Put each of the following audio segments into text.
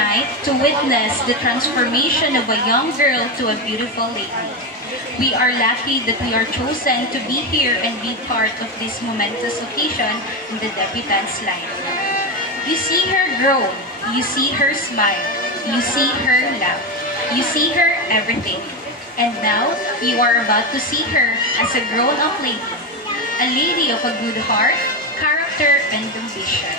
tonight to witness the transformation of a young girl to a beautiful lady. We are lucky that we are chosen to be here and be part of this momentous occasion in the debutante's life. You see her grow, you see her smile, you see her laugh, you see her everything. And now, you are about to see her as a grown-up lady, a lady of a good heart, character, and ambition.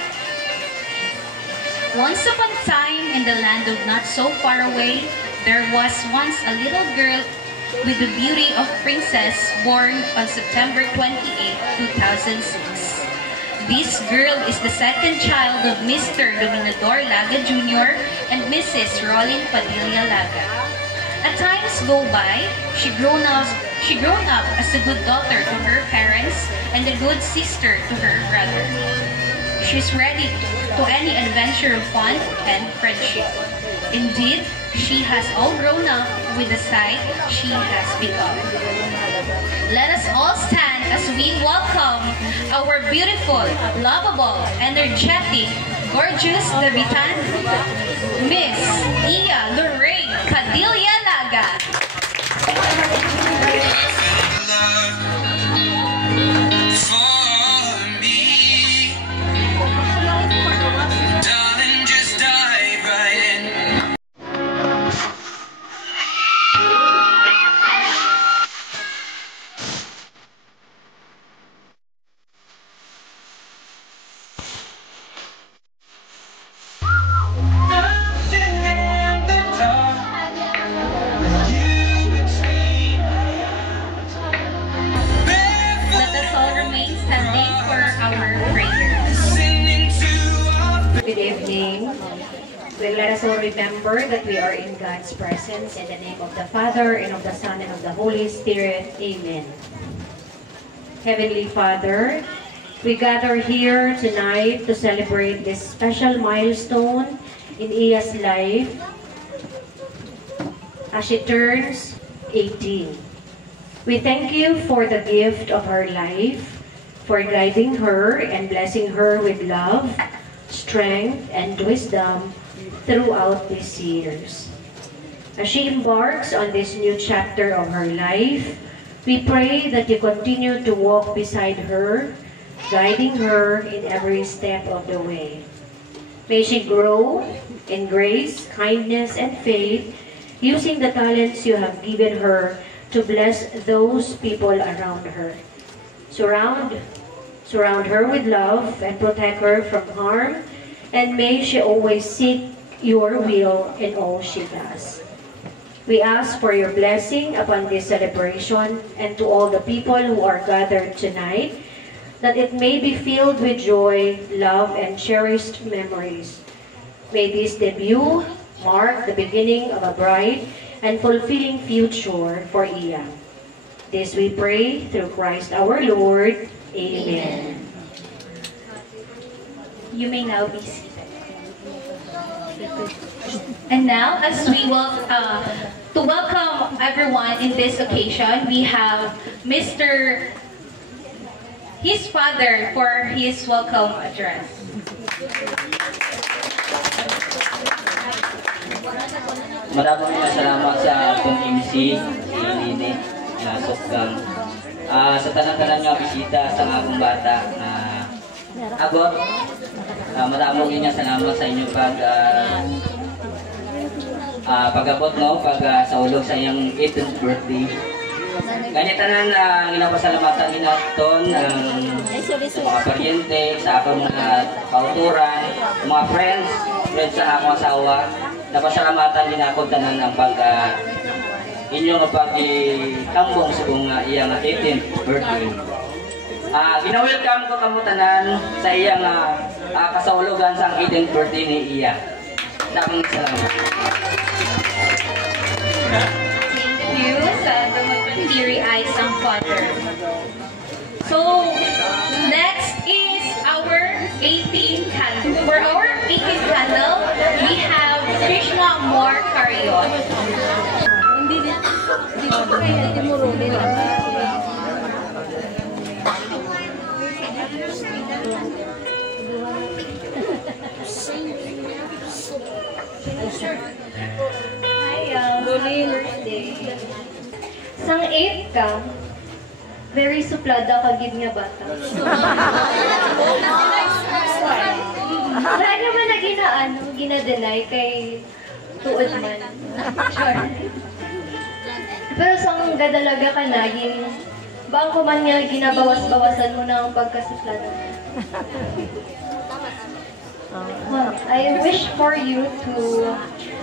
Once upon a time, in the land of not so far away, there was once a little girl with the beauty of princess born on September 28, 2006. This girl is the second child of Mr. Dominador Laga Jr. and Mrs. Rolin Padilla Laga. As times go by, she grown up as a good daughter to her parents and a good sister to her brother. She's ready to any adventure of fun and friendship. Indeed, she has all grown up with the sight she has become. Let us all stand as we welcome our beautiful, lovable, energetic, gorgeous debutante, Miss Iya Lorraine Padilla Laga. Let us all remember that we are in God's presence. In the name of the Father, and of the Son, and of the Holy Spirit. Amen. Heavenly Father, we gather here tonight to celebrate this special milestone in Iya's life as she turns 18. We thank you for the gift of her life, for guiding her and blessing her with love, strength, and wisdom throughout these years. As she embarks on this new chapter of her life, we pray that you continue to walk beside her, guiding her in every step of the way. May she grow in grace, kindness, and faith, using the talents you have given her to bless those people around her. Surround her with love and protect her from harm, and may she always seek your will in all she does. We ask for your blessing upon this celebration and to all the people who are gathered tonight, that it may be filled with joy, love, and cherished memories. May this debut mark the beginning of a bright and fulfilling future for Iya. This we pray through Christ our Lord. Amen. You may now be seated. And now, as we will, to welcome everyone in this occasion, we have his father for his welcome address. Maraming salamat sa atong MC, si Lini, na Sokgang. Sa tanang-tanang nga bisita sa akong bata na abot. Maraming nga salamat sa inyong pag-abot mo, sa ulog sa iyong 18th birthday. Ganitanan ang ginapasalamatan naton sa mga paryente, sa akong mga kauturan, mga friends sa akong asawa. Napasalamatan din ako tanan ang inyong pag-ikambong sa kong iyang 18th birthday. Ginawelcome ko kamo tanan sa iyang kasaulugan sa 18th birthday ni Iya. Daming salamat. Thank you sa teary-eyed ang father. So, next is our 18th candle. For our 18th candle, we have Krishna Amor Carrion. Hindi mo rolin. Birthday. Sang 8 ka, very suplada ka gid nga bata. Wala naman na gina-deny kay tuod man. Pero sang gadalaga ka na, bang ko man nga ginabawas-bawasan mo na ang pagkasuplada. Well, I wish for you to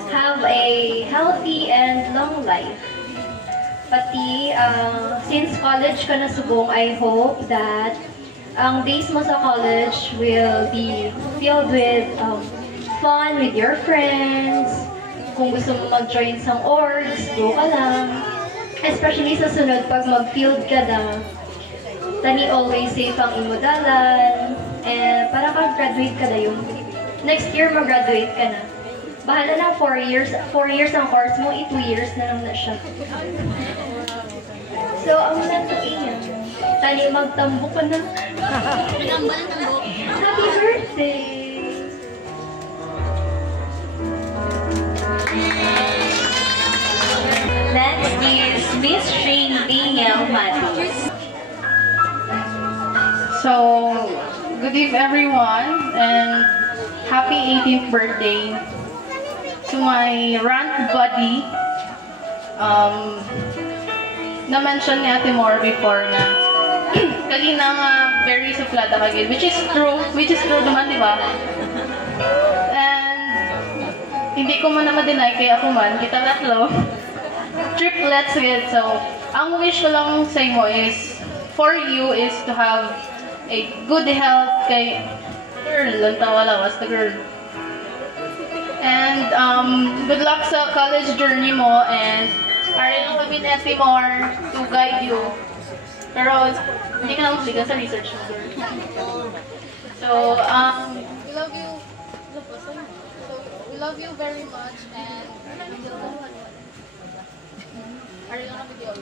have a healthy and long life. Pati, since college ka na subong, I hope that ang days mo sa college will be filled with fun with your friends. Kung gusto mo mag-join sa orgs, go ka lang. Especially sa sunod, pag mag-field ka na, tani always safe ang imodalan. And para ka-graduate ka na yung next year mag-graduate ka na. Bahala ng 4 years. 4 years ang course mo, 2 years na lang na siya. So, ang natuin, tani magtambo ko na. Happy birthday! Next is Miss Shane Daniel Matis. So, good eve everyone, and happy 18th birthday to my rant buddy. Na-mention ni Ate Moore before na kagina nga very suplada kagid, which is true naman, di ba? And hindi ko man na ma-deny kay ako man, kita tatlo. Triplets again. So, ang wish ko lang sa inyo is, for you is to have a good health kay girl, lang tawala, was the girl. And good luck sa college journey mo, and pare lang kami ni Ate Moore to guide you. Pero hindi ka na magligan sa research mo, girl. So, we love you. We love you very much, and are you gonna video?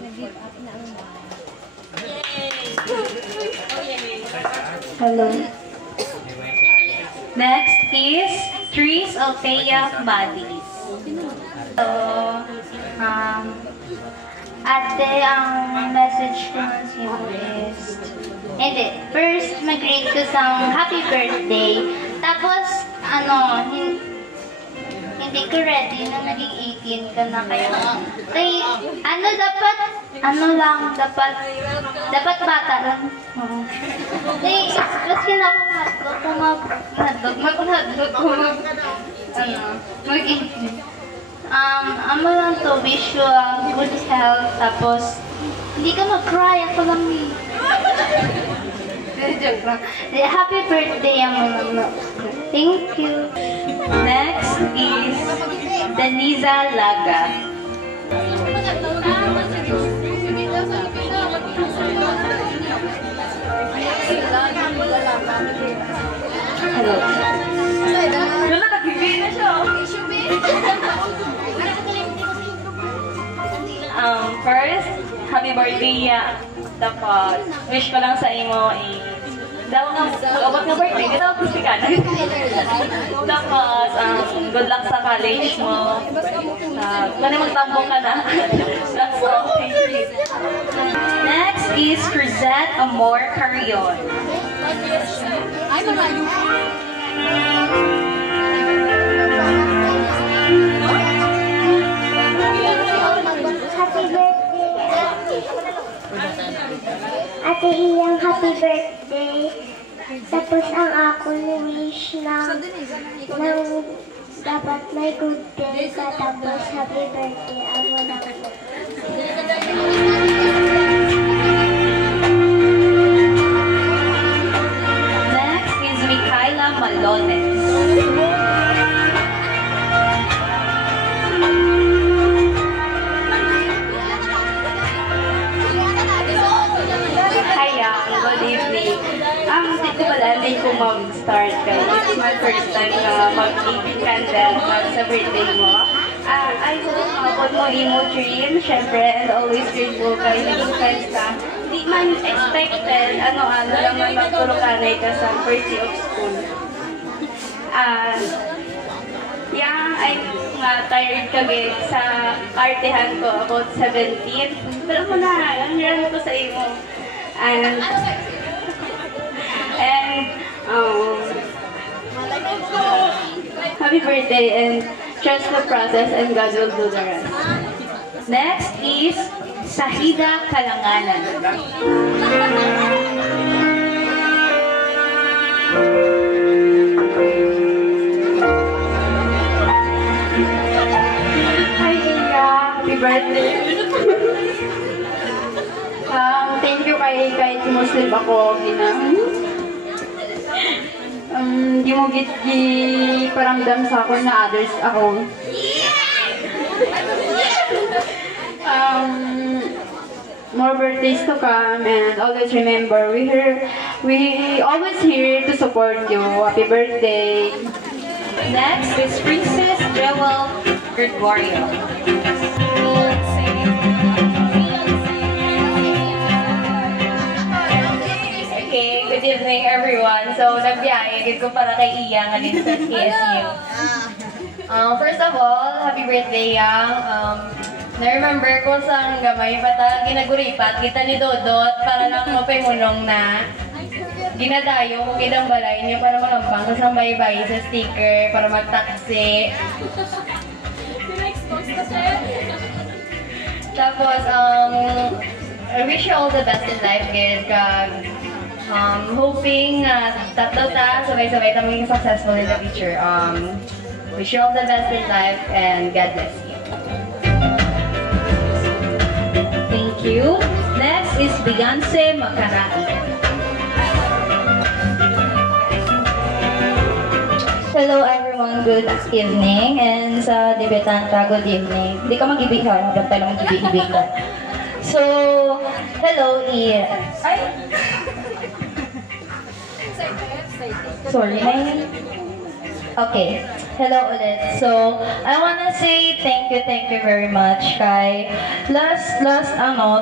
Hello. Next is Tris Althea Matis. So, ate, ang message ko sa'yo is, hindi, first mag-greet ko sa happy birthday, tapos, hindi ko ready na naging 18 ka na kaya. Dapat bata lang. Mas kinakahadlog kung mag-18. Amo lang to, wish you good health, tapos, hindi ka mag-cry, ako lang eh. Joke lang. Happy birthday, amo lang. Thank you. Next is Deniza Laga. Hello. First, happy birthday ya. Tapos, wish ko lang sa imo daw nga abot nga birthday, daw gusto ka na. Tapos, good luck sa college mo. Kani magtambong ka na. That's all. Thank you. Next is Crisette Amor Carrion. Ay, malayo. Happy birthday, Ate Iyang, happy birthday. Tapos ang ako ni-wish na dapat may good day ka. Tapos happy birthday, ako na. Next is Micaela Malones. Hindi ko mag-start kayo. It's my first time na mag-eat candle sa birthday mo. I hope mabot mo imo dream, syempre, and always grateful kayo. Naging friends ka. Di man expected, ano-ano lang man magturukanay ka sa first day of school. Yeah, I nga tired kagid sa artehan ko about 17. Pero mo na, ang rin ko sa imo. And happy birthday and trust the process and God will do the rest. Next is Sahida Kalangalan. Hi, Iya. Happy birthday. Thank you kahit Muslim ako, di mo paramdam sa ako na others ako. More birthdays to come and always remember we always here to support you. Happy birthday. Next is Princess Jewel Gregorio. Okay, good evening everyone. So, nagbiyahe ko para kay Iya nga dito sa KSU. First of all, happy birthday, Yang. Na-remember ko sa gamay pata ginaguripat kita ni Dodot para lang mapamunong na ginadayo ko kitang balay niyo para magambang sa baybay sa sticker para magtaksi. Tapos, I wish you all the best in life, guys. Hoping tatlo ta sabay-sabay ta maging successful in the future. Wish you all the best in life and God bless you. Thank you. Next is Beyonce Makarati. Hello everyone, good evening. And sa debutanta, good evening. Hindi ka mag-ibig ha, dapat lang mag-ibig ka. So, hello Iya. Ay! Sorry, okay. Hello ulit. So, I wanna say thank you very much kay last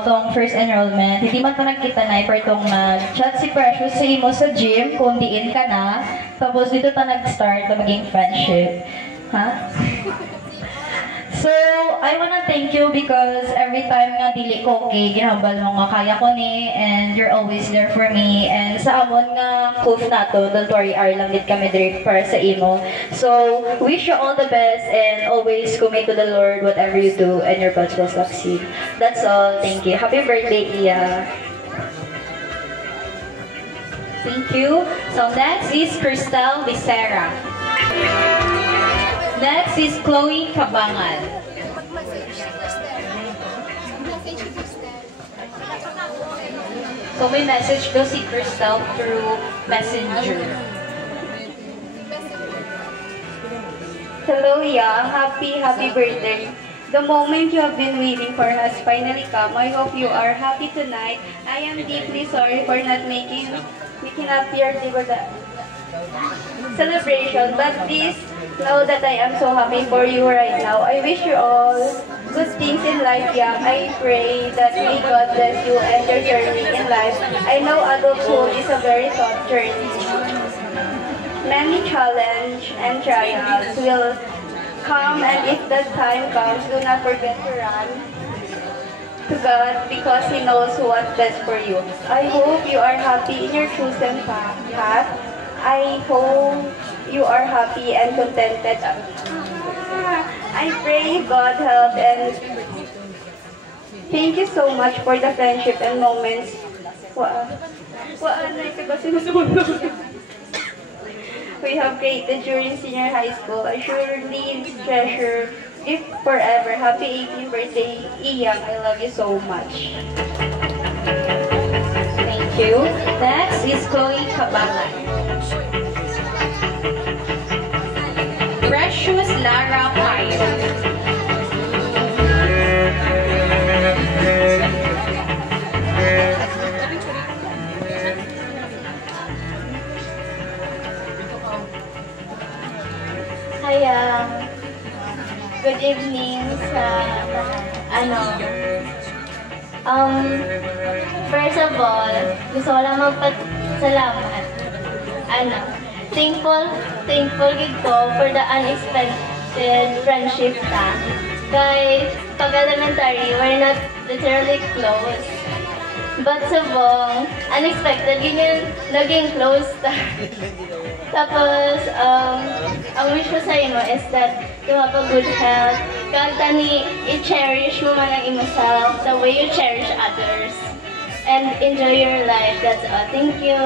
tong first enrollment. Hindi man ta nagkita na per tong nag-chat si Precious sa imo sa gym kung diin ka na. Tapos dito ta nag-start na maging friendship. Ha? So, I wanna thank you because every time nga dili ko okay, ginahambal mo nga kaya ko ni and you're always there for me. And sa amon nga close na to, don't worry, lang din kami direct para sa imo. So, wish you all the best and always commit to the Lord whatever you do and your path will succeed. That's all. Thank you. Happy birthday, Iya. Thank you. So next is Cristal Becerra. Next is Chloe Cabangal. So may message daw si Cristal through Messenger. Hello, Iya. Happy birthday. The moment you have been waiting for has finally come. I hope you are happy tonight. I am deeply sorry for not making up your celebration, but please know that I am so happy for you right now. I wish you all good things in life, Yang. I pray that may God bless you and your journey in life. I know adulthood is a very tough journey. Many challenges and trials will come, and if that time comes, do not forget to run to God because He knows what's best for you. I hope you are happy in your chosen path. I hope you are happy and contented. I pray God help and thank you so much for the friendship and moments. We have created during senior high school. I surely treasure it forever. Happy 18th birthday, Iyang. I love you so much. Thank you. Next is Chloe Cabangal. Precious Lara Payo. Hi, good evening sa first of all, gusto ko lang magpasalamat. Thankful gid ko for the unexpected friendship ta. Kay pag elementary, we're not literally close. But subong, unexpected, ganyan, naging close ta. Tapos, ang wish ko sa imo is that to have a good health. Kanta ni, i-cherish mo man ang imo self the way you cherish others. And enjoy your life. That's all. Thank you.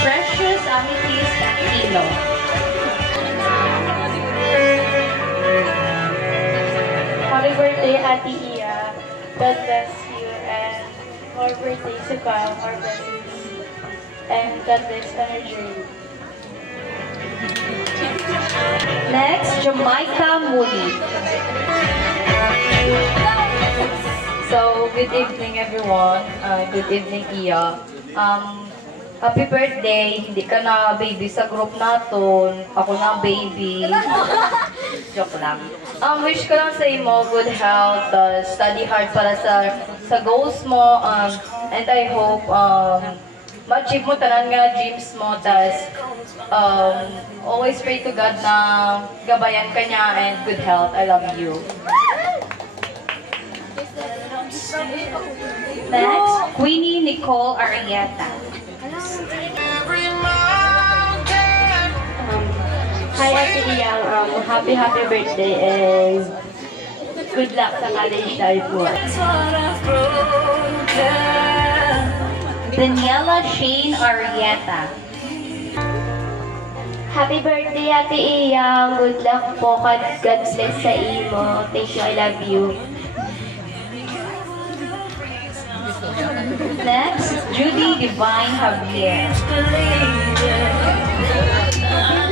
Precious Amethyst Aquino. Happy birthday, Ate Iya. God bless you and more birthdays to come, more blessings. And God bless on your journey. Next, Jamaica Moody. So, good evening everyone. Good evening, Iya. Happy birthday. Hindi ka na baby sa group naton. Ako na baby. Joke lang. Wish ko lang sa imo good health, study hard para sa goals mo, and I hope ma-achieve mo tanan nga dreams mo, tas always pray to God na gabayan ka niya and good health. I love you. Next, Queenie Nicole Arieta. Hi, Ate Iyang. Happy birthday and good luck sa college life mo. Daniela Shane Arieta. Happy birthday, Ate Iyang. Good luck po. God bless sa imo. Thank you. I love you. Next, Judy Divine Javier.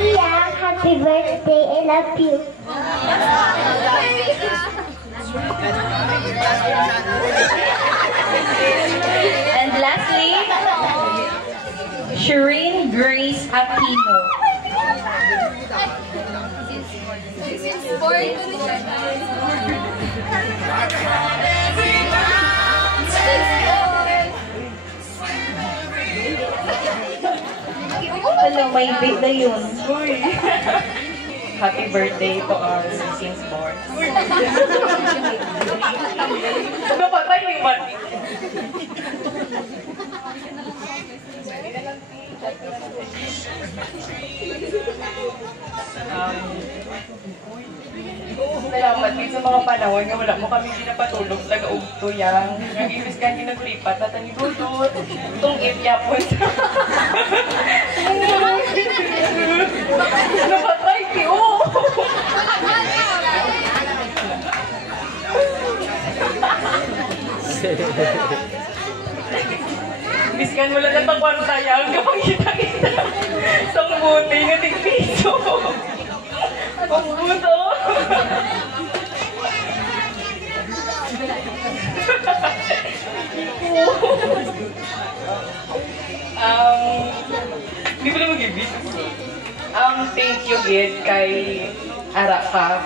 Iyang, happy birthday. I love you. And lastly, Shireen Grace Aquino. Hello, may big na yun. Happy birthday to our since born. Napatay yung bati. Salamat din sa mga panahon nga wala mo kami ginapatulog taga-ugto yang nag-ibis ka ginaglipat na tanigudot itong ityapon napatay kiyo biskan mo lang na takwarta yang kapag kita-kita sang buti nga tigpiso ang buto Hindi ko na mag-ibig. Thank you, Gid, kay Araka.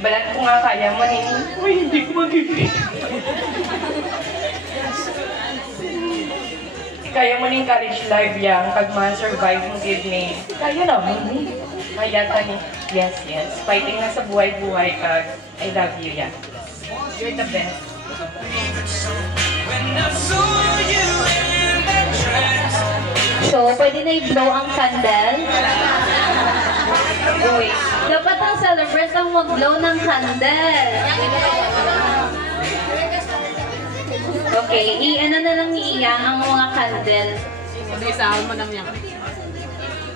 Balat ko nga kaya maning, uy, hindi ko mag-ibig. Kaya maning college life yang, kag man-survive mo, Gid, ni. Kaya naman, ni. Kaya tani, yes. Fighting na sa buhay-buhay, kag I love you, yan. You're the best. So, pwede na i-blow ang candle. Uy. Dapat ang celebrate ang mag-blow ng candle. Okay, i-ano na lang iiyang ang mga candle. Isahan mo naman yan.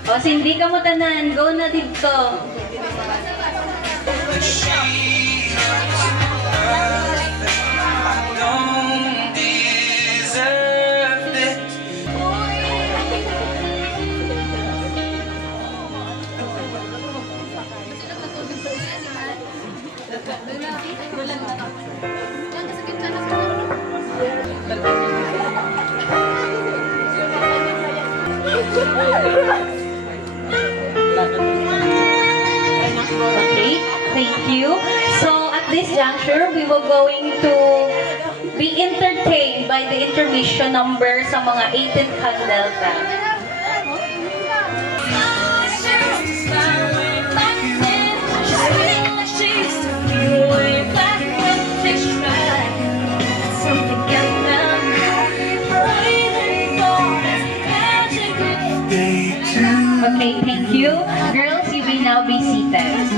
O, hindi ka mo tanan. Go na dito. Okay, thank you. So at this juncture, we will going to be entertained by the intermission number sa mga 18th candle time. Okay, thank you. Girls, you may now be seated.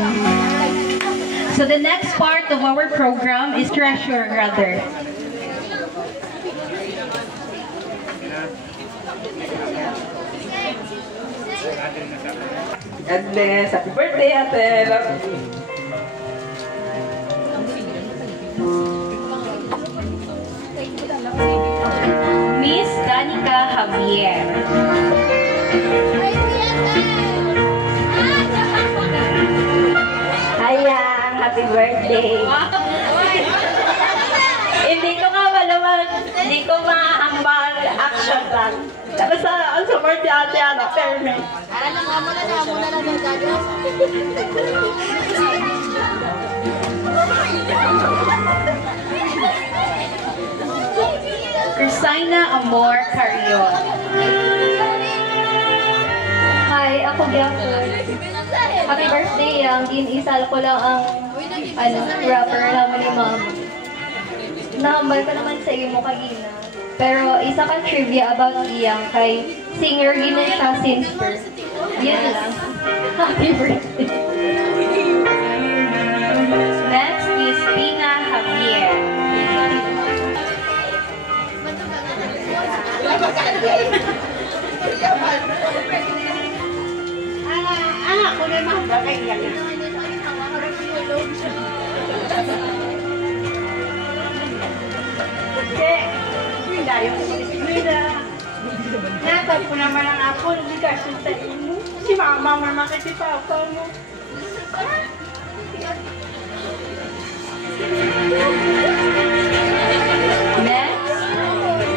So the next part of our program is treasure, rather. Agnes, happy birthday, ate. Miss Danica Javier. Hayang, happy birthday. Hindi ko nga malamang, hindi ko maambal action lang. Tapos sa birthday ate, permit. Cristina Amor Carrion. Hi, ako Bianca. Happy birthday, inisal ko lang ang rapper naman ni Mom. Nahambal ko naman sa iyo mo kagina. Pero isa ka trivia about iyang kay singer gina siya since birth. Yun lang. Happy birthday. Next is Pina Javier. Anak ko na mahambal kay Natag ko naman ang ako, hindi ka sa ino. Si mama, mamakit si papa mo. Next,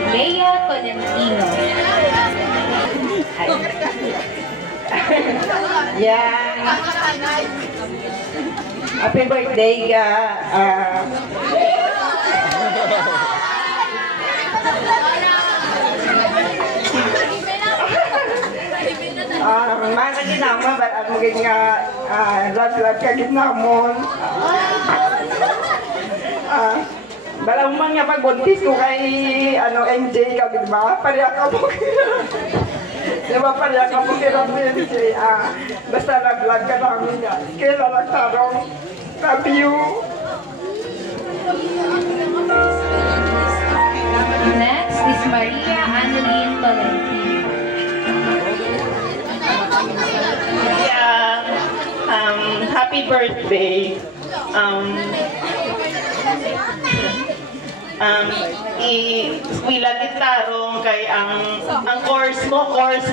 Leia Tolentino. Yan. Happy birthday ka. Mga ginama, ba't ang maging lat-lat ka ginamon? Balang mga pagbuntis ko kay MJ ka, di ba? Pariya ka mo kaya. Di ba pariya ka mo kaya MJ? Basta lag-lag ka namin yan. Kaya lalagtarong. Love you. Next is Maria Annalyn Tolentino. Yeah, happy birthday. Wila gitarong kay ang course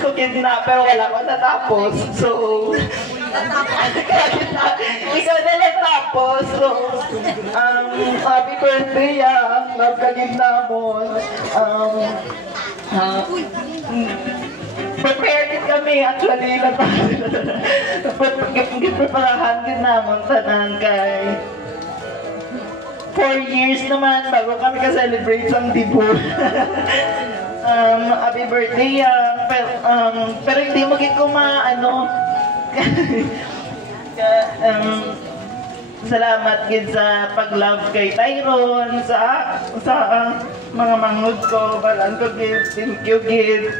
ko gitna pero wala ko natapos. So ikaw na natapos. So happy birthday nagkagitna mo. Prepared kami actually preparahan din naman tanan kay 4 years naman bago kami ka-celebrate ang debut. Happy birthday pero hindi mo ko salamat gid sa pag-love kay Tyron sa mga mangod ko balan ko gid thank you gid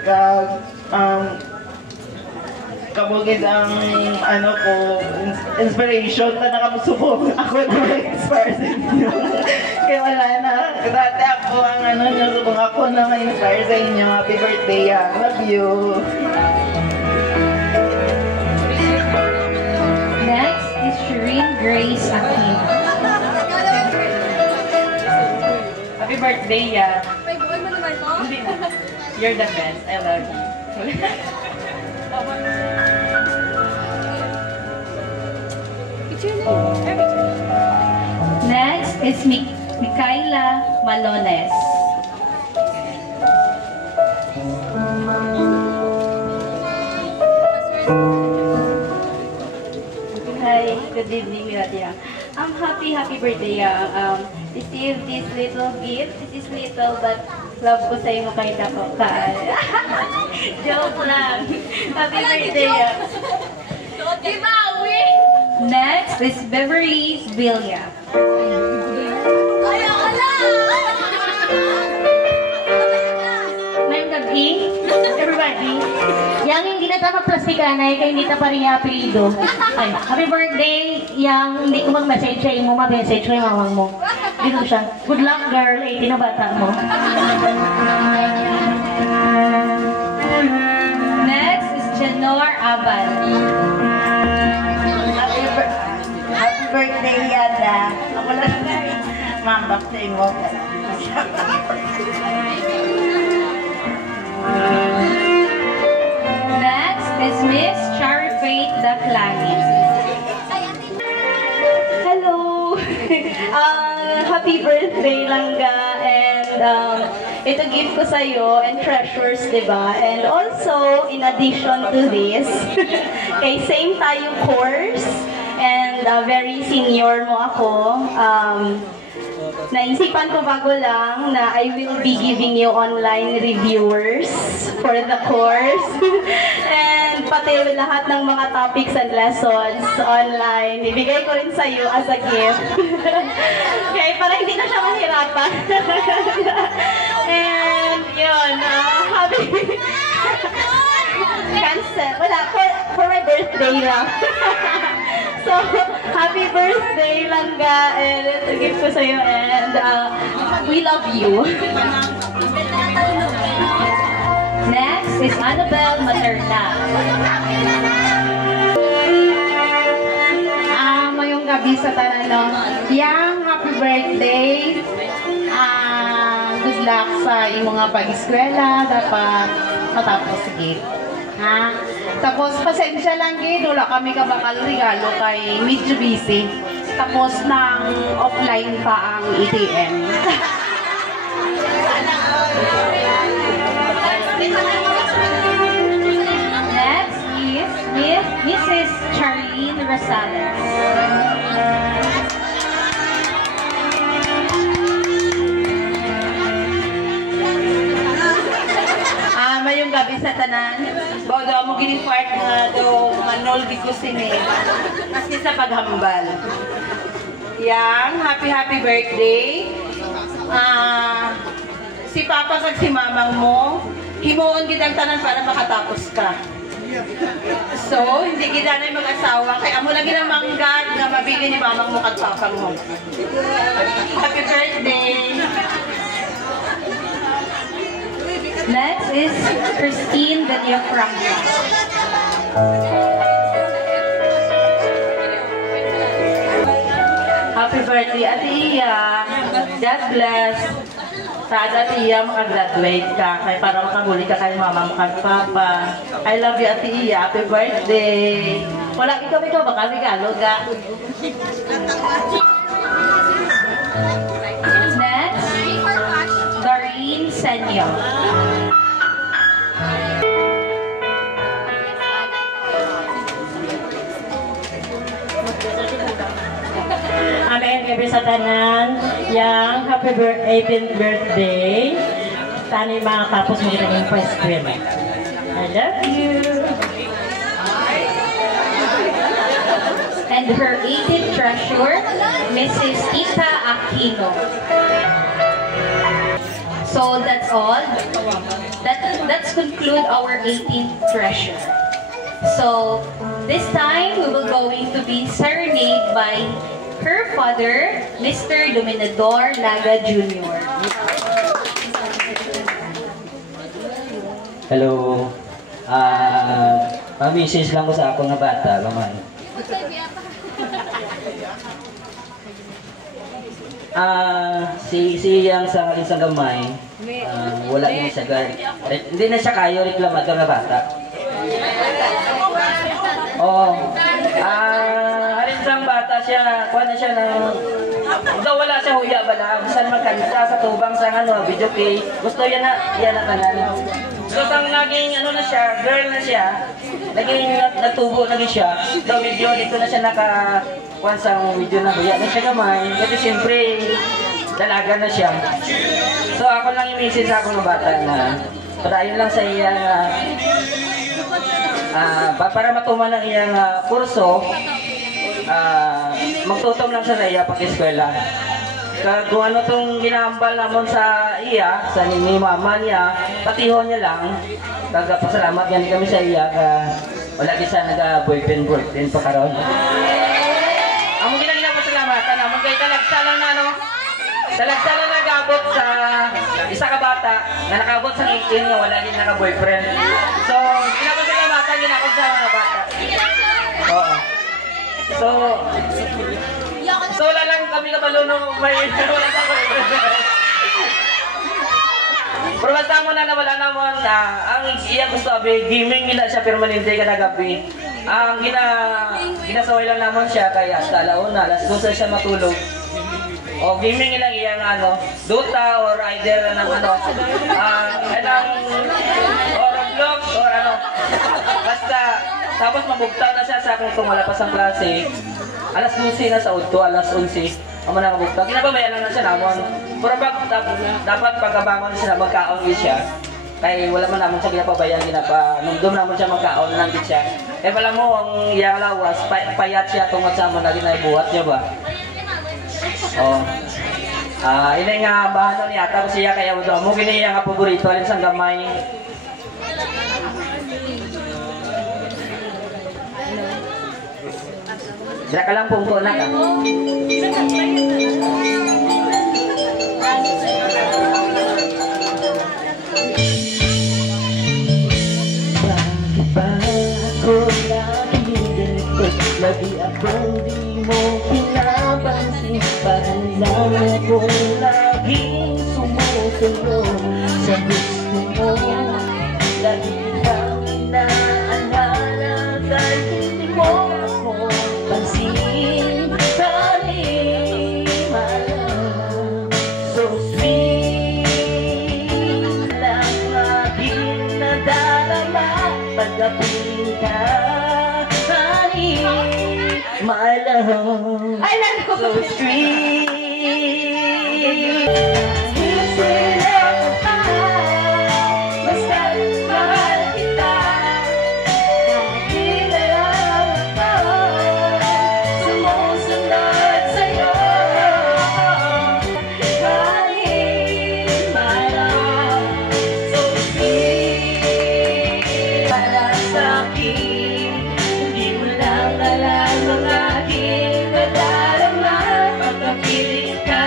kabugid ang ko inspiration ta nakamusubok ako na-inspire sa inyo kaya wala na dati ako ang nyo subong ako na ma-inspire sa inyo. Happy birthday, love you. Next is Shireen Grace Aquino. Happy birthday, Hindi na. You're the best. I love you. Next is Micaela Malones. Hi, good evening, Nadia. Happy birthday, receive this little gift. This is little, but love ko sa iyo kahit ako ka. Joke lang. Happy birthday, Next is Beverly Villa. Ngayong gabi, everybody, yang na ito magplastikanay, kaya hindi ta pa rin apelido. Ay, happy birthday, yang hindi ko mag-message sa mo, ma-message ko yung mamang mo. Dito siya, good luck girl, 18 na bata mo. Next is Janor Abal. Happy birthday, Yada. Ako lang na mambak sa imo. Next is Miss Cherry Faith Daclani. Hello! Happy birthday, Langga! And ito gift ko sa'yo and treasures, diba? And also, in addition to this, kay same tayo course and very senior mo ako. Naisipan ko bago lang na I will be giving you online reviewers for the course. And pati lahat ng mga topics and lessons online, ibigay ko rin sa iyo as a gift. Kaya para hindi na siya mahirapan. And yun, happy... Cancel. Wala, for my birthday lang. So, happy birthday, Langga, and ito gift ko sa'yo, and we love you. Next is Annabelle Materna. Mayong gabi sa tanan, yang happy birthday. Good luck sa imong nga pag-eskwela, dapat matapos sige. Ha? Tapos pasensya lang gid, wala kami kabakal regalo kay medyo busy. Tapos nang offline pa ang ATM. Next is Mrs. Charlene Rosales. Mayong gabi sa tanan. Bawa daw mo gini-part nga daw manol di ko sini. Kasi sa paghambal. Yang, happy birthday. Si Papa kag si Mamang mo, himuon gid ang tanan para makatapos ka. So, hindi gid na mag-asawa. Kaya amo lagi ng manggad na mabili ni Mamang mo kag Papa mo. Happy birthday. Next is Christine Villafranca. Happy birthday, Ate Iya. God bless. Sana Ate Iya makagraduate ka. Kaya para makamuli ka kay Mama mo kay Papa. I love you, Ate Iya. Happy birthday. Wala ikaw baka regalo ka. Next, Darlene Senyo. Amen, gabi sa tanan, yang happy 18th birthday. Tanay mga tapos mo rin yung first grade. I love you. And her 18th treasure, Mrs. Ita Aquino. So that's all. Let's conclude our 18th treasure. So this time we will going to be serenaded by her father, Mr. Dominador Laga Jr. Hello. Pamisis lang ko sa ako nga bata, gamay. Si yang sa isang gamay, wala din siya hindi na siya kayo reklamador nga bata. Harin sang bata siya, kuha na siya ng daw wala siya huya bala, saan magkansa sa tubang sa video kay gusto yan na tanan. So sang naging na siya, girl na siya, naging nagtubo lagi siya, daw video dito na siya kuha sang video na huya na siya gamay, kasi siyempre dalaga na siya. So ako lang yung message sa akong bata na padayon lang sa iya para matuman ang iyang kurso, magtutom lang siya sa iya pag-eskwela. kung ano tong ginambal namon sa iya, sa ni mama niya, patihon niya lang. Pasalamat yan kami sa iya, wala kisa nag-boyfriend pa karon. Among ginagina pasalamatan, among kay talagsalan na talagsalan nag-abot sa isa ka bata, na nakabot sa 18 nga wala din naka-boyfriend. So, ginapasalamatan din ako sa mga bata. Oo. So wala lang kami kabalunong may wala sa boyfriend. Pero basta mo na wala naman ang iya gusto abi gaming nila siya permanente kada gabi. Ang ginasaway lang naman siya kaya hasta alauna, alas 12 siya matulog. O gaming nila iyang Dota or either ng or Roblox or basta tapos mabugtaw na siya sa akong wala pa sa klase. Alas 12 na sa udto, alas 11. Amo na mabugtaw. Ginababayan na siya namon. Pero dapat pagkabangon siya magkaon siya. Kaya wala man naman siya ginapabayan, nungdom naman siya magkaon lang din siya. Eh wala mo ang iyang lawas, payat siya tungod sa mo na ginaibuhat niya ba? Oh. Ina nga bahanon ni ata ko siya kaya mo gini nga paborito alin sang gamay. Dira ka lang pungko na ka. Lagi akong di mo pinapansin, parang lang akong laging sumusunod sa gusto mo. Lagi kang inaalala kahit hindi mo ako pansin. Kalimalang so sweet, lang laging nadarama pagkapit ka. My love, so sweet. Basta mahal kita, kahit na lang ako sumusunod sa'yo. My love, so sweet. Para sa'kin, hindi mo lang alam ang aking nadarama pagkapiling ka.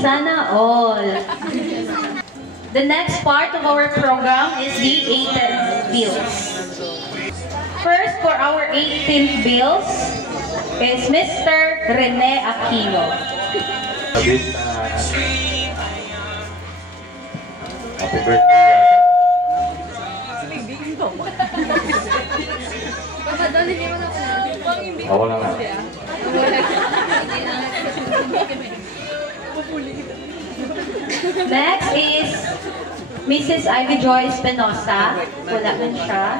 Sana all. The next part of our program is the 18th bills. First, for our 18th bills is Mr. Rene Aquino. Happy birthday. Wala na. Next is Mrs. Ivy Joy Espinosa. Wala man siya.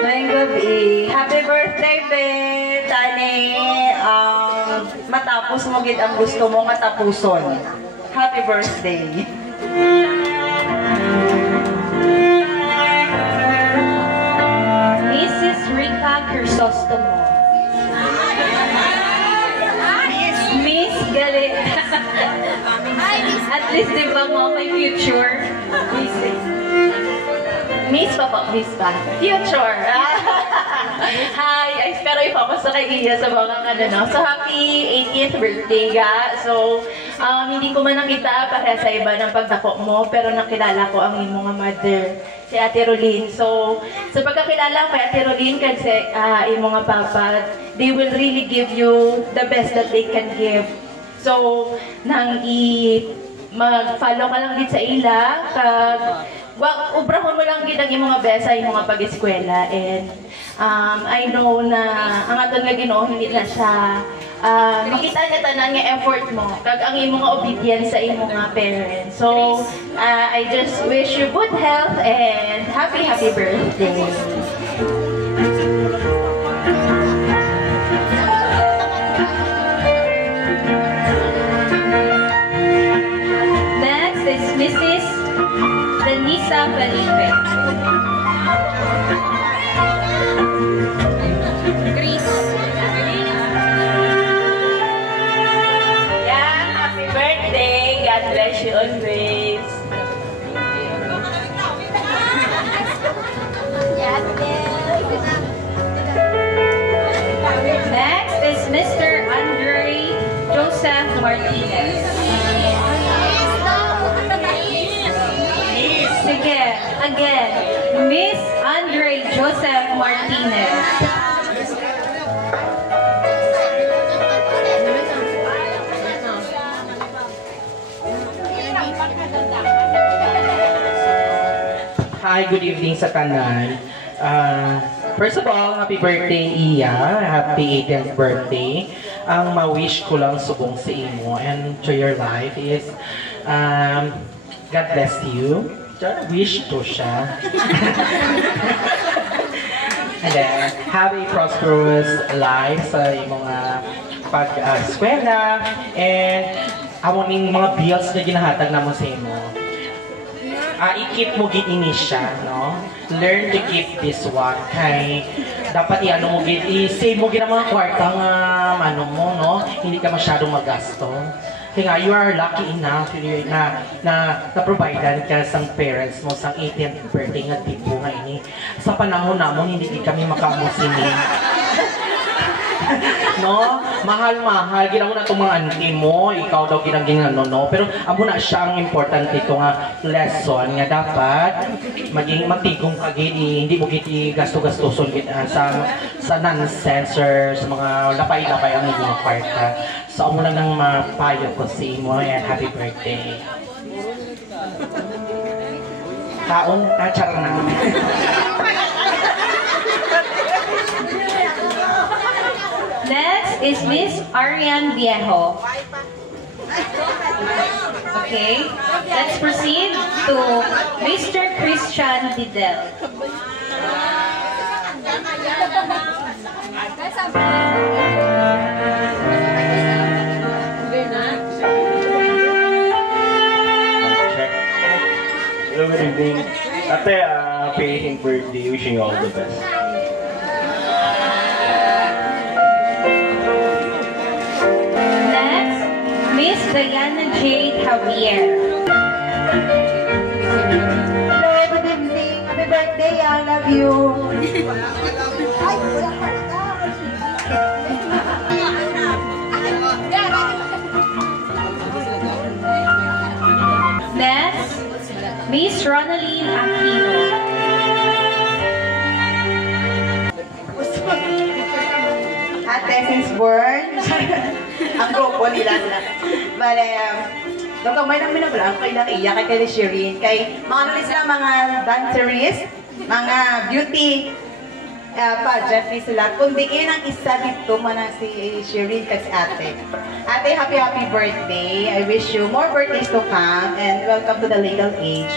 Ngayong gabi, happy birthday, babe! Tani, matapos mo gid ang gusto mo nga tapuson. Happy birthday! Mrs. Rica Crisostomo. Miss Galit. At least di ba mo may future? Miss pa po, Miss pa. Future. Hi, pero ipapasa kay Iya sa mga So, happy 80th birthday ga. So, hindi ko man nakita para sa iba ng pagdako mo, pero nakilala ko ang imong mother. si Ate Rolin. So, sa pagkakilala kay Ate Rolin, kasi yung mga papa, they will really give you the best that they can give. So, mag-follow ka lang din sa ila, ubrahon mo lang gid ang imong besa yung mga pag-eskwela, and I know na ang aton nga Ginoo hindi na siya makita niya tanan nga effort mo kag ang imong obedience sa imong parents. So I just wish you good health and happy birthday. Next is Mrs. Denisa Felipe. Chris. Yeah, happy birthday. God bless you always. Next is Mr. Andre Joseph Martinez. Again, Miss Andre Joseph Martinez. Hi, good evening sa tanan. First of all, happy birthday Iya, happy 18th birthday. Ang ma-wish ko lang subong sa imo and to your life is God bless you. Wish to siya. And then, have a prosperous life sa imong pag-eskwela and among mga bills na ginahatag na mo sa imo. I-keep mo gid ini siya, no? Learn to keep this one. Kay dapat i-ano mo gid, i-save mo gid ang mga kwarta nga ano mo, no? Hindi ka masyadong magasto. Kaya you are lucky enough na providean ka sa parents mo sa 18th birthday nga tipo nga ini. Sa panahon namon hindi kami makamusini. No? Mahal-mahal gina mo na itong mga auntie mo, ikaw daw ginang no? Pero amo na siya ang importante ito nga lesson nga dapat maging matigong ka gid, hindi mo gid gasto-gastoson gid sa nonsense or sa mga lapay-lapay ang mga kwarta. So amo lang nang mapayo ko sa imo and happy birthday. Kaon char na. Next is Miss Arian Viejo. Okay, let's proceed to Mr. Christian Didel. Hello, good evening. Ate, happy 18th birthday. Wishing you all the best. Miss Diana Jade Javier. Hello, good evening. Happy birthday, I love you. Next, Miss Ronaline Aquino. Ate, since born, ang grupo nila na. Bale, doon kamay namin na pala, kay Lakia, kay Kelly Shirin, kay mga ano sila, mga danceries, mga beauty pageant ni sila. Kundi ang isa dito man si Shirin kasi ate. Ate, happy birthday. I wish you more birthdays to come and welcome to the legal age.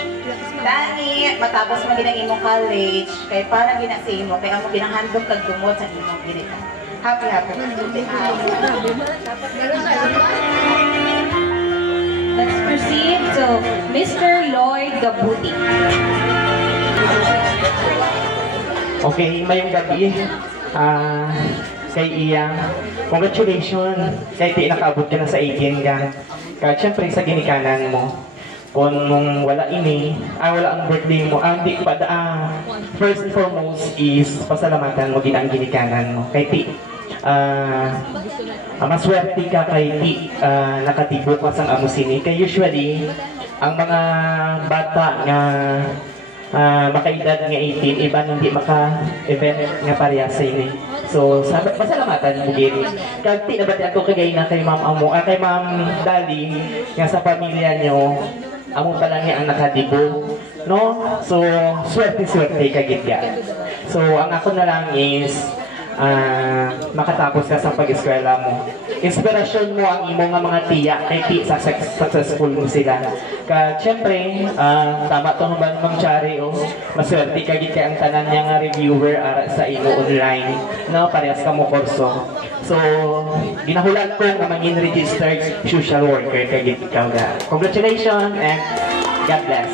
Dani, matapos mo ginang imong college, kay parang ginasi mo, kaya mo ginanghandog kag dumot sa imong ginita. Happy birthday. Let's proceed to Mr. Lloyd Gabuti. Okay, mayong gabi. Kay Iya, congratulations. Kay Ti, nakaabot ka na sa 18 ka. Kaya syempre sa ginikanan mo. Kung nung wala wala ang birthday mo, di pa first and foremost is pasalamatan mo ang ginikanan mo. Kay Ti, maswerte ka kay Ti, nakatibok ka sa amusini. Kaya usually, ang mga bata nga makaedad nga 18, iban hindi maka-event nga parehas sa ini. So, masalamatan mo gid. Kag ti nabati ako kagay na kay Ma'am Amo, kay Ma'am Dali nga sa pamilya nyo, amo pa lang ang nakadibo, no? So, swerte-swerte kagid ka. So, ang ako na lang is makatapos ka sa pag-eskwela mo. Inspirasyon mo ang imo nga mga tiya kay successful mo sila. Kaya syempre, tama to ba Ma'am Chari, maswerte ka gid kay ang tanan niya nga reviewer ara sa imo online, no? Parehas ka mo kurso. So, ginahulan ko nga maging registered social worker kay gid ikaw ga. Congratulations and God bless.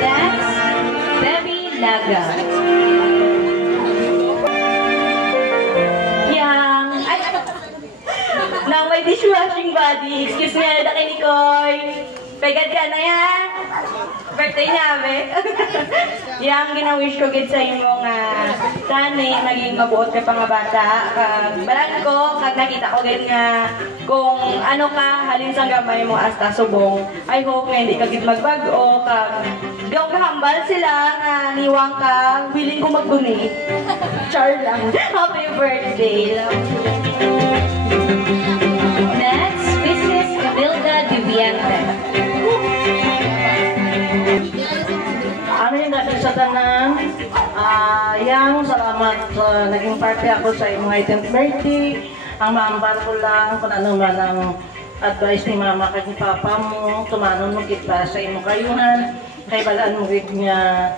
Next, Debbie Laga. Na may dishwashing body. Excuse me, ada kay Nikoy. Pegad ka na yan. Birthday niya, be. Yang gina-wish ko gid sa imo nga tani, maging mabuot ka pa nga bata. Balag ko, kag nakita ko gid nga kung ano ka, halin sa gamay mo hasta subong. I hope nga hindi ka gid magbago, kag gawang kahambal sila nga niwang ka, willing ko mag-donate. Char lang. Happy birthday. Next, Mrs. Camilda Dubiente. Amin dati sa tanan, yang salamat sa naging parte ako sa imong 18th birthday. Ang maambal ko lang kung ano man ang advice ni mama kag ni papa mo, tumanon mo kita sa imong kayuhan, kay balaan mo gid nga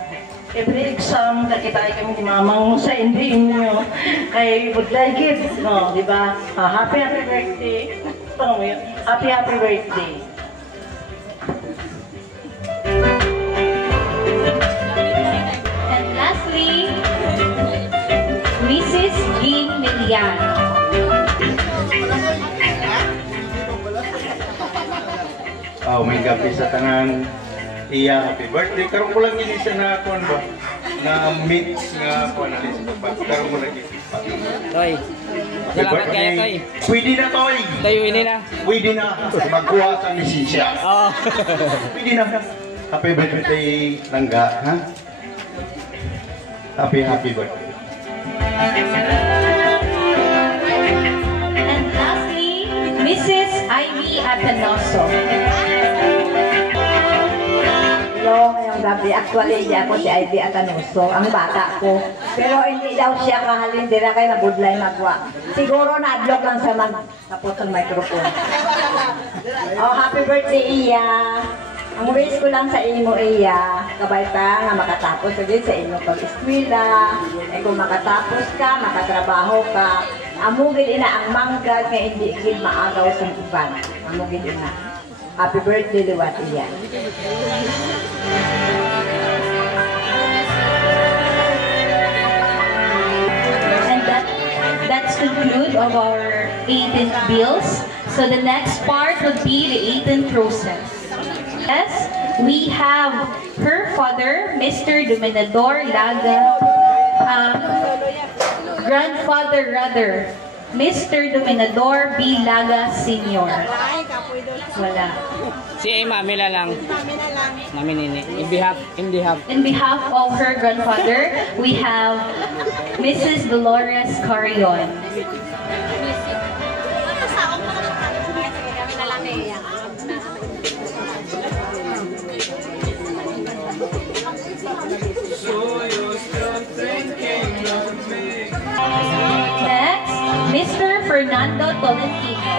every exam nakita ay kami ni mamang sa hindi inyo kay budlay gid, no, di ba? Happy birthday. Happy birthday. And lastly, Mrs. Jean Milian. May gabi sa tanan. Iya, happy birthday. Karon ko lang ini sa na kon ba? Na mix nga kon ali sa baba. Karon mo lagi. Toy. Salamat kaya Toy. Pwede na Toy. Tayo ini na. Pwede na. Magkuha sa lisensya. Oo. Pwede na. Happy birthday Langga, ha? Happy birthday. And lastly, Mrs. Ivy Atanoso. Hello, ngayong gabi. Actually, hindi ako si Ivy Atanoso, ang bata ko. Pero hindi daw siya kahalindira kay nabudlay magwa. Siguro na-adlock lang sa tapos ang microphone. Oh, happy birthday, Iya. Ang wish ko lang sa imo, Iya, kabay pa nga makatapos ka din sa inyong pag-eskwela. Kung makatapos ka, makatrabaho ka, amugin ina ang manggad nga hindi gid maagaw sa iban. Amugin ina. Happy birthday, Liwat, Iya. And that's conclude of our 18th bills. So the next part would be the 18th process. Yes, we have her father, Mr. Dominador Laga, grandfather rather, Mr. Dominador B. Laga Sr. Wala. Si Mami na lang. Mami nini. In behalf of her grandfather, we have Mrs. Dolores Carion. Next, Mr. Fernando Tolentino.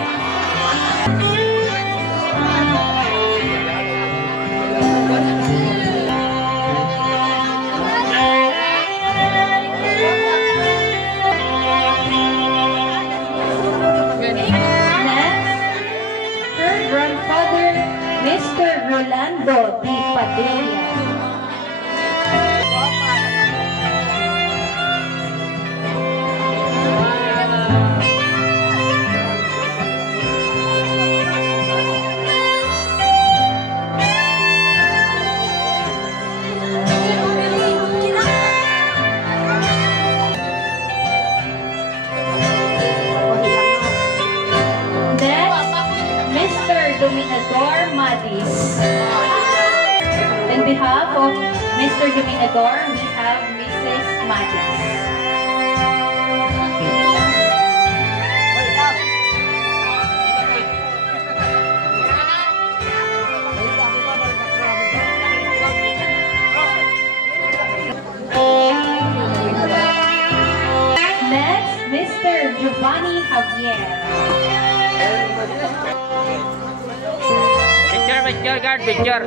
Mr. Rolando Di Padilla. Dominador, we have Mrs. Madis. Next, Mr. Giovanni Javier. Picture, guard, picture.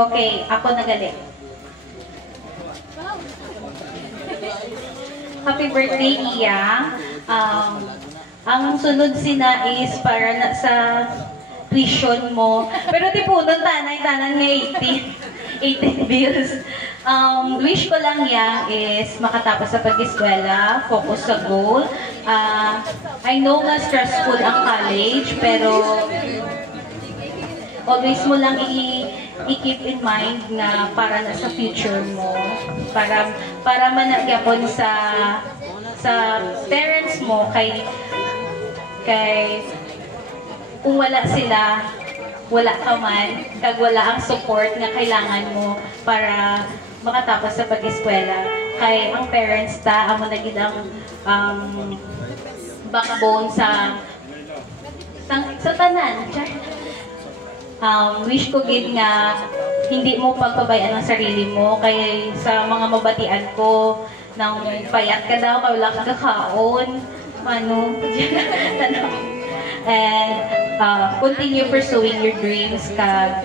Okay, ako nagaling. Happy birthday, Iya. Ang sunod sina is para na sa tuition mo. Pero di po, doon tanay-tanan nga 18 bills. Wish ko lang yan is makatapos sa pag-eskwela, focus sa goal. I know na stressful ang college, pero always mo lang i-keep in mind na para na sa future mo. Para managyapon sa parents mo kay kung wala sila, wala ka man, kag wala ang support na kailangan mo para makatapos sa pag-eskwela. Kay ang parents ta, amo na gid ang backbone sa tanan. Wish ko gid nga hindi mo pagpabayaan ang sarili mo kay sa mga mabatian ko nang payat ka daw, kay wala ka kakaon, and continue pursuing your dreams ka.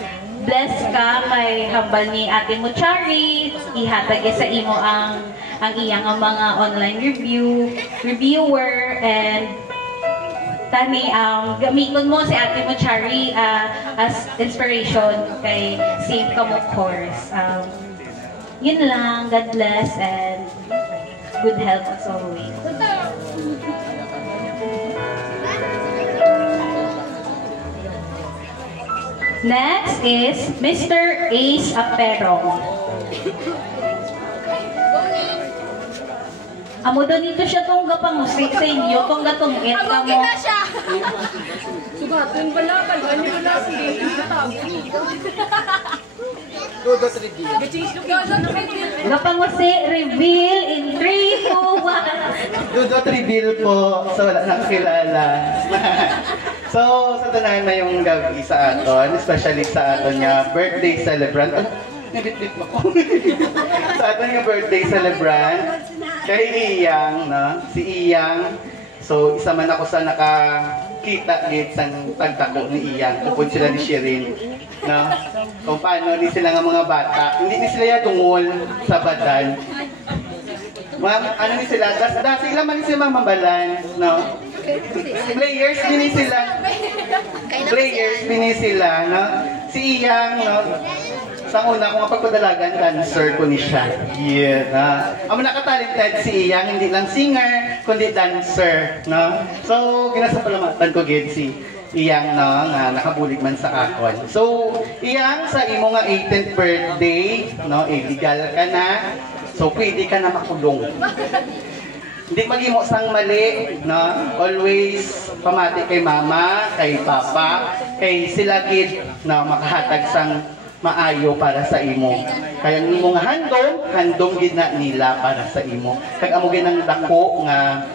Bless ka kay hambal ni Ate mo Chari, ihatag sa imo ang iyang mga online reviewer, and tani gamiton mo si Ate mo Chari as inspiration kay same ka mo course. Yun lang, God bless and good health as always. Next is Mr. Ace Apero. Amo doon dito siya tong gapangusik sa inyo, tong gatungit ka mo. Sugatin pala, kalban niyo pala sa Gapangusik, reveal in 3, 2, 1. Dudot reveal po sa wala nakakilala. So, sa tanan na yung gabi sa aton, especially sa aton nga birthday celebrant. Nabit-bit mo ko. Sa aton nga birthday celebrant, kay Iyang, no? Si Iyang. So, isa man ako sa nakakita gid sang pagtako ni Iyang. Tupod sila ni Shirin. No? Kung paano, di sila nga mga bata. Hindi ni sila tungol sa badan. Ano ni sila? Dasi lang man sila mamabalan. No? Players din sila. Players din sila, no? Si Iyang, no? Sa una kung pagpadalagan, dancer ko ni siya. Yeah, na. Ang nakatalented si Iyang, hindi lang singer, kundi dancer, no? So, ginasapalamatan ko gid si Iyang, no? Nga nakabulig man sa akon. So, Iyang, sa imo nga 18th birthday, no? Illegal ka na. So, pwede ka na makulong. Hindi maghimo sang mali, no? Always pamati kay mama, kay papa, kay sila gid na makahatag sang maayo para sa imo. Kaya nimo nga handom gid na nila para sa imo. Kag amo gid ang dako nga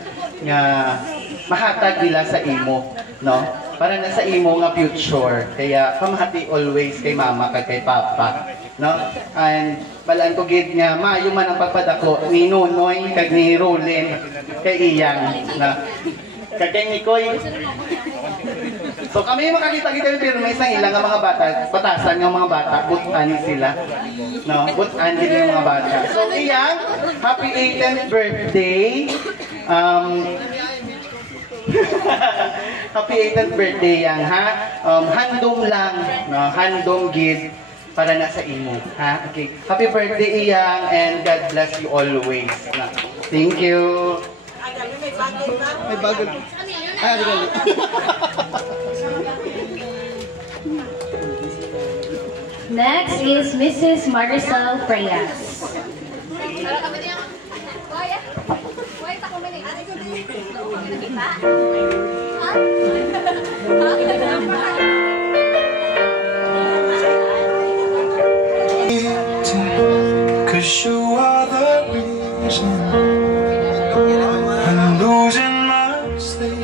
mahatag nila sa imo, no? Para na sa imo nga future. Kaya pamati always kay mama kag kay papa, no? And balaan ko gid nga maayo man ang pagpadako ni Nonoy kag ni Rolin kay Iyang, na kag kay Nikoy. So kami makakita kita pero may isang ilang nga mga bata, batasan nga mga bata, butan sila. No, butan din yung mga bata. So Iyang, happy 18th birthday. Happy 18th birthday Yang, ha? Handom lang, no? Handom gid para na sa imo, ha? Okay. Happy birthday Iyang and God bless you always. Na. Thank you. May bago. Next is Mrs. Maricel Preyas. 'Cause you are the reason I'm losing my sleep.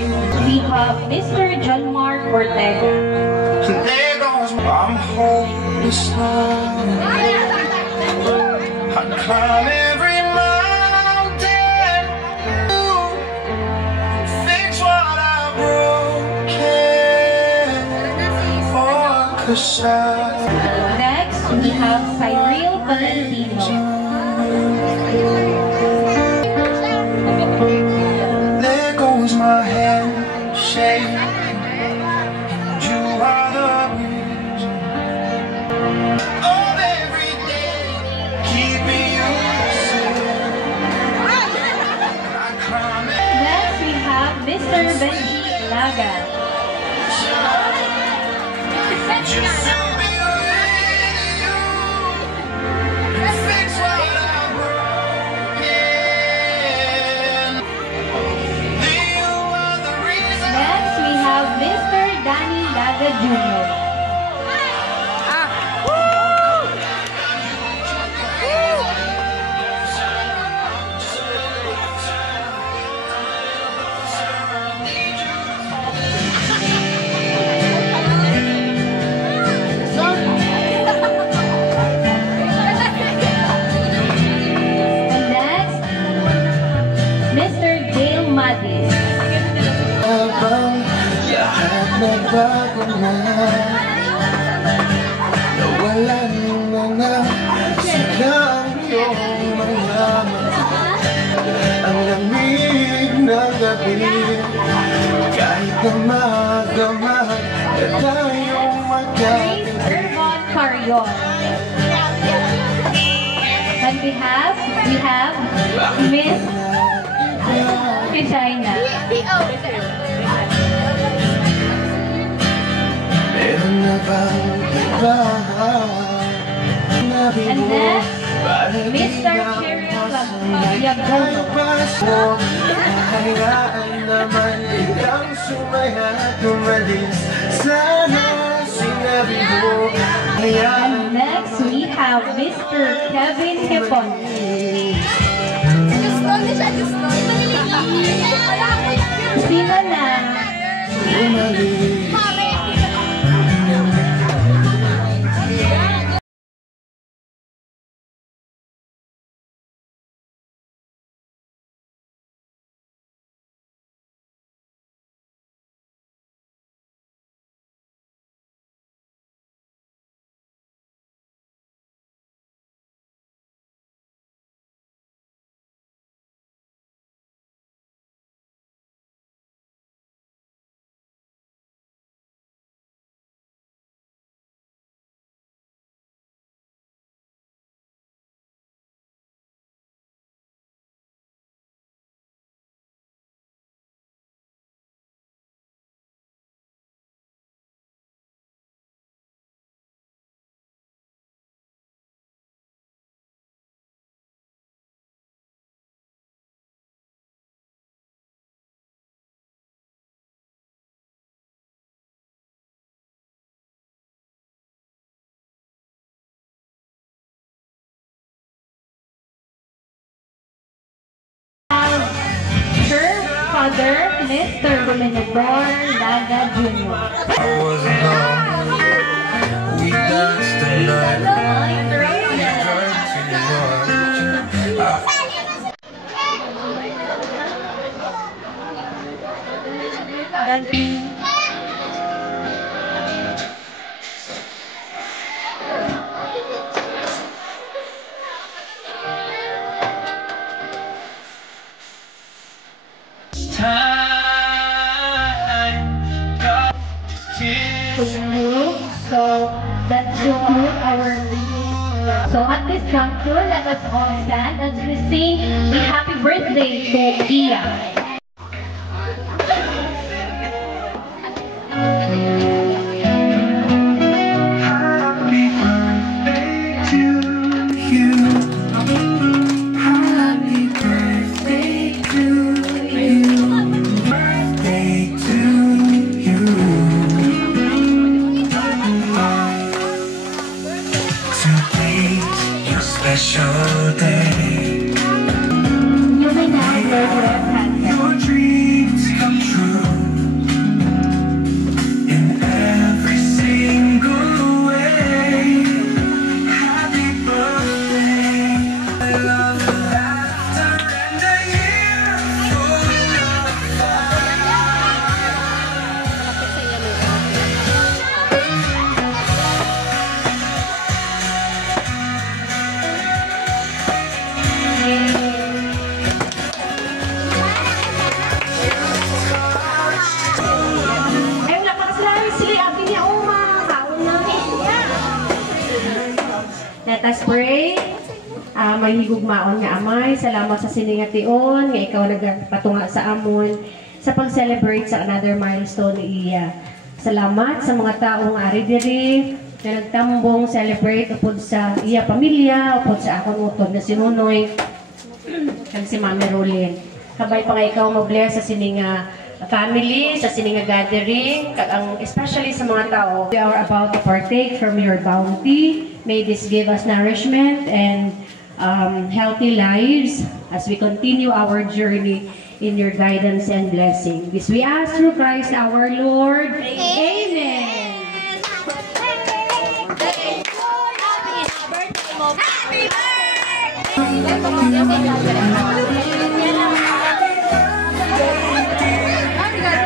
We have Mr. John Mark Ortega. There goes I'm hopeless now. I climb every mountain to fix what I've broken. Oh, 'cause Next, we have Cyril Valentino. there goes my handshake. You are the reason of every day, keeping you safe. I climb Next, we have Mr. Benji Laga. just to be with you, fix what I've broken. You are the reason. Next, we have Mr. Danny Laga Jr. And next, Mr. Dale Matis. Habang lahat nagbago na, nawalan na sila ang iyong mga mata. Ang lamig ng gabi, kahit na magamag na tayong magkakita. Ervon Carion. And we have Miss China. Meron na bang iba na And bigo? next, Mr. Cheryl Yagono. Hayaan naman itang sumaya tumalis. Sana sinabi mo. And next, we have Mr. Kevin Hipon. Sino na? Father, Mr. Dominador Laga Jr. I wasn't alone. We danced the night. We drank too much. So let's conclude our reading. So at this juncture, let us all stand as we sing a happy birthday to Iya. Birthday to you. special day. You may now your dreams come true in every single way. Happy birthday. I love the laughter and a year full of fun. Let us pray. May higugmaon nga amay, salamat sa siningation nga ikaw nagpatunga sa amon sa pag-celebrate sa another milestone ni iya. Salamat sa mga taong ari diri na nagtambong celebrate upod sa iya pamilya, upod sa akong utod na sinunoy kag si Mami Rolin. Kabay pa nga ikaw mag-bless sa sininga family, sa sininga gathering, especially sa mga tao we are about to partake from your bounty. May this give us nourishment and healthy lives as we continue our journey in your guidance and blessing. This we ask through Christ our Lord. Amen.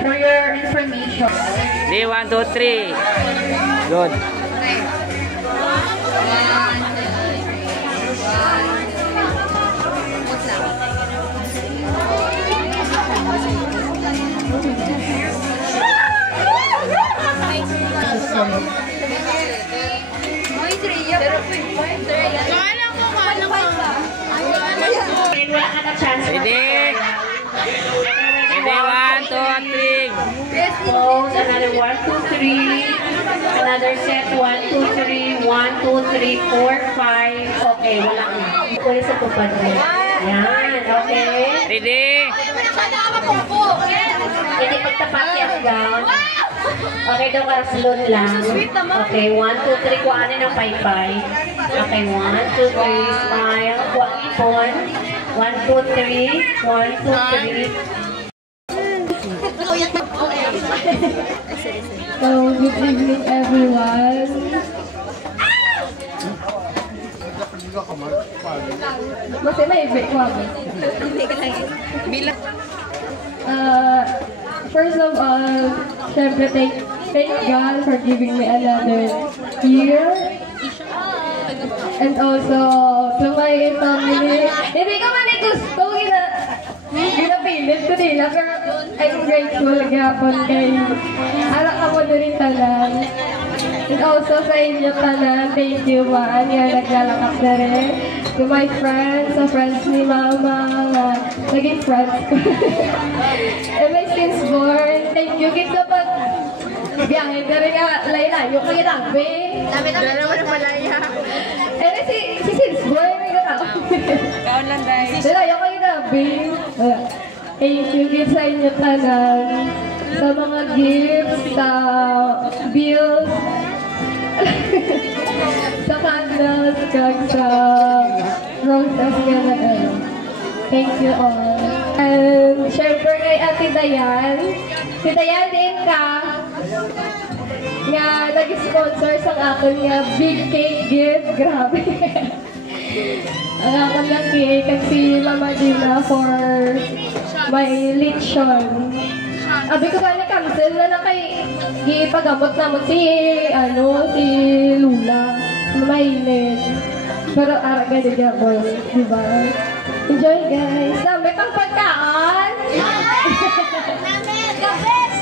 For your information. Day 1, 2, 3. Good. Ready? Ready, 1, 2, 3. Close, another 1, 2, 3. Another set, 1, 2, 3. 1, 2, 3, 4, 5. Okay, wala na. Kulit sa tupad mo. Yan, okay. Ready? Hindi pagtapat yan down. Okay, daw karaslon lang. Okay, 1, 2, 3. Kuhanin ng paypay. Okay, 1, 2, 3. Smile. Kuha ipon. 1, 2, 3. 1, 2, 3. So, good evening everyone. Masih may ibig ko ako. First of all, syempre thank God for giving me another year. And also, to my family. Hindi ko man gusto, ginapilit ko nila, pero I'm grateful gapon kay anak ka mo rin tanan. And also sa inyo tanan, thank you man, yung naglalakap na rin. To my friends, sa friends ni Mama, naging friends ko. And my since born, thank you kita pag biyahe ka rin nga, layo ko ginagbe. Dami-dami na malaya. And si since born, may gata. Kaon lang guys. Layo ko ginagbe. Thank you gift sa inyo tanan. Sa mga gifts, sa bills, sa candles, kag sa roses nga na kayo. Thank you all. And syempre kay Ate Dayan. Si Dayan din ka nga nag-sponsor sa akin nga big cake gift. Grabe. Ang akin lang cake at si Mama Dina for my lechon. Abi ko ba cancel na kay gipagamot naman si Lula. Mahilig. Pero araga niya po, di ba? Enjoy guys! Dami pang pagkaan! The best!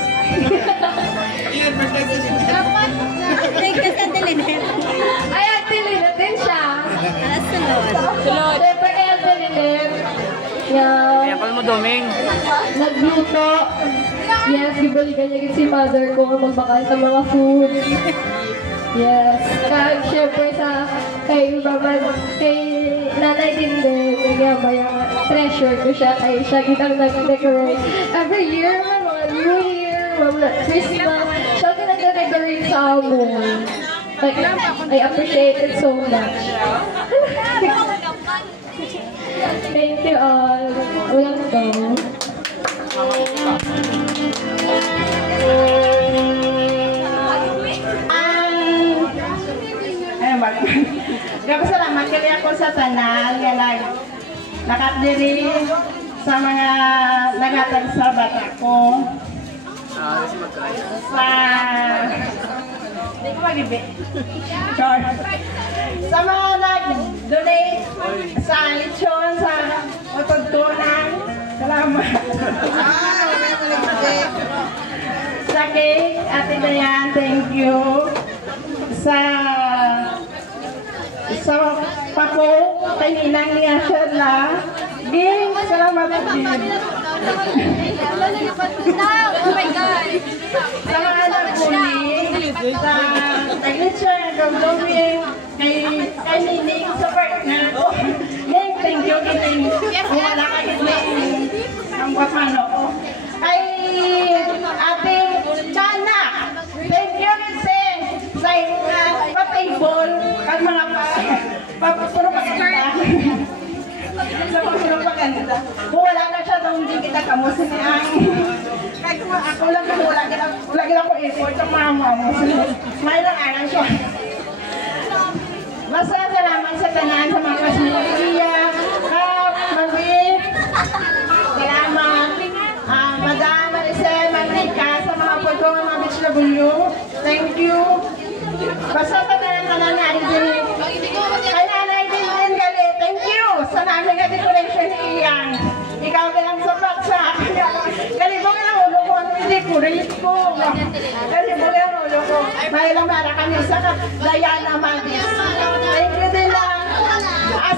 Thank you sa Tilinet. Ay, ang Tilinet din siya. Sunod. Siyempre kaya Tilinet. Kaya pala mo, Doming. Nagluto. Yes, gibalikan niya si mother ko magbakal sa mga food. Yes. Kaya syempre kay nanay din kaya treasure ko siya. Kaya siya kitang nag-decorate. Every year, mga New Year, mga Christmas, siya kitang nag-decorate sa amon. Like, I appreciate it so much. Thank you all. Ulang to. Salamat kali ako sa tanan nga nakadiri sa mga nagatag sa bata ko. Hindi ko mag-ibig. Sure. Sa mga nag-donate sa lechon, sa utod-tunan, salamat. Sa cake, Ate Dayan, thank you. Sa pako, kay Ninang niya siya na. Ging, salamat din. Oh my God! Sa mga nag-uli, sa nag-lecture, nag-gawin, kay Nining sa partner ko. Ning, thank you, Nining. Kung wala ka Nining, ang kapano ko. Ay, ating Chana, thank you, Nining, sa pa-table, kag mga puro pagkita. Sa puro pagkita. Kung wala na siya, daw hindi kita kamusin ang kahit ako lang kung wala kita ko effort sa mama mo. May lang alam siya. Basta salamat sa tanan sa mga kasiniliya. Mag-win. Salamat. Madam, Maricel, Manika, sa mga pagko, mga BHW. Thank you. Basta sa tanan na rin. Kay nanay din din gali. Thank you. Sa namin nga decoration ni Iyang. Ikaw lang sa paksa. Kalibong ang ulo ko. Ang decorate ko. Kalibong ang ulo ko. May lang para kami sa Diana Madis. Thank you din lang.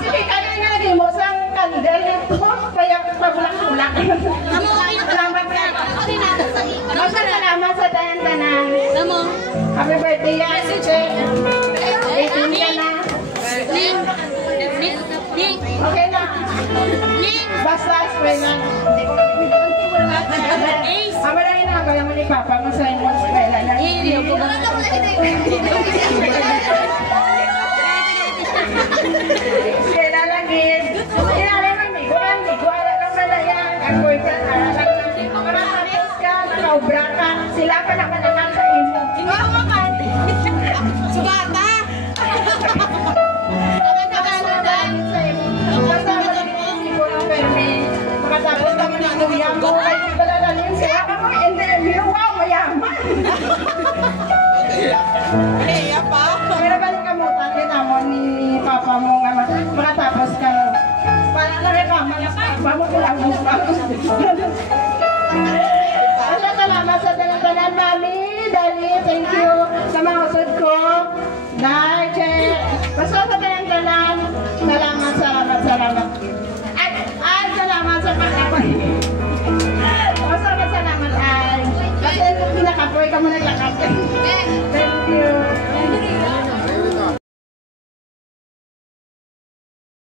Sige, kayo nga naging mo sa kandel. Kaya pabulak-bulak. Salamat ka. Salamat sa tanan-tanan. Happy birthday yan. 18 ka na. Okay na. Basta spray na. Ama lang inakala mo ni Papa mo sa inyong eskwela na. Eskwela lagi. Inalay mo amigo. Wala lang malayang. Ang boyfriend na lang. Makakapos ka, makaubra ka. Sila pa naman sa imo. Inuha mo ka. Sugata. Makatapos naman ang nuyang mo ay ibalalalim siya ako interview. Wow, mayaman! Okay, pa? Pero balik ka mo, tante naman ni Papa mo nga makatapos ka. Para nakikama na Papa mo kung ako sa salamat sa tanan-tanan, Mami, Dali, thank you sa mga usod ko. Dahil